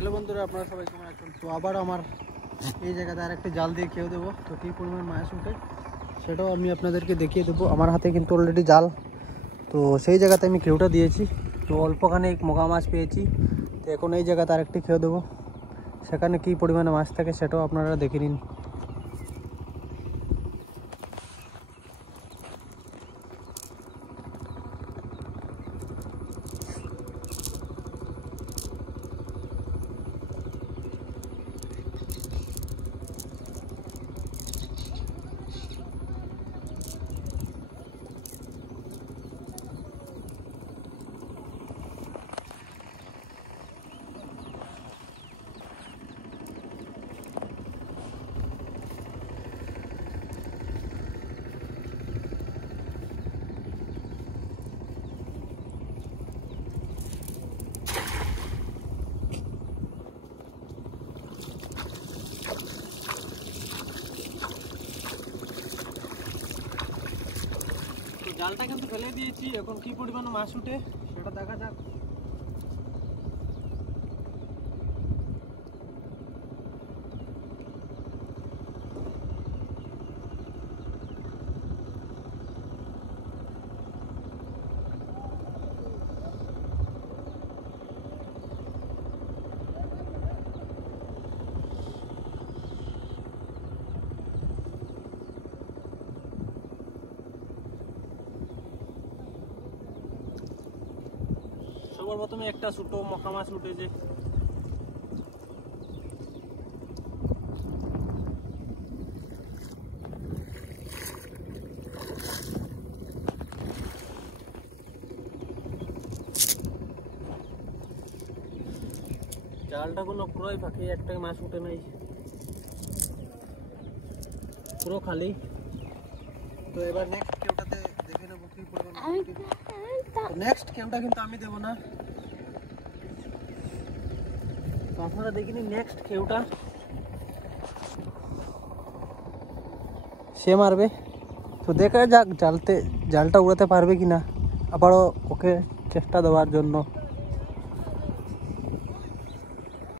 হ্যালো বন্ধুরা, আপনারা সবাই কেমন আছেন? তো আবার আমার এই জায়গাতে আর একটা জাল দিয়ে খেয়ে দেবো। তো কী পরিমাণ মাছ উঠে সেটাও আমি আপনাদেরকে দেখিয়ে দেবো। আমার হাতে কিন্তু অলরেডি জাল, তো সেই জায়গাতে আমি খেউটা দিয়েছি। তো অল্পখানে মোগা মাছ পেয়েছি, তো এখন এই জায়গাতে আরেকটি খেয়ে দেবো। সেখানে কী পরিমাণে মাছ থাকে সেটাও আপনারা দেখে নিন। জালটা কিন্তু ফেলে দিয়েছি, এখন কি পরিমাণে মাছ উঠে সেটা দেখা যাক। সবার প্রথমে একটা ছোট মকা মাছ উঠেছে। জালটা কোনো পুরোই ফাঁকি, একটা মাছ উঠে নাই, পুরো খালি। তো এবার নেক্সট কেউটাতে দেখে নেবো কি পরিমাণ। নেক্সট কেউটা কিন্তু আমি দেবো না, তো আপনারা দেখিনি নেক্সট কেউটা সে মারবে। তো দেখা যাক জালটা উড়াতে পারবে কিনা, আবারও ওকে চেষ্টা দেওয়ার জন্য।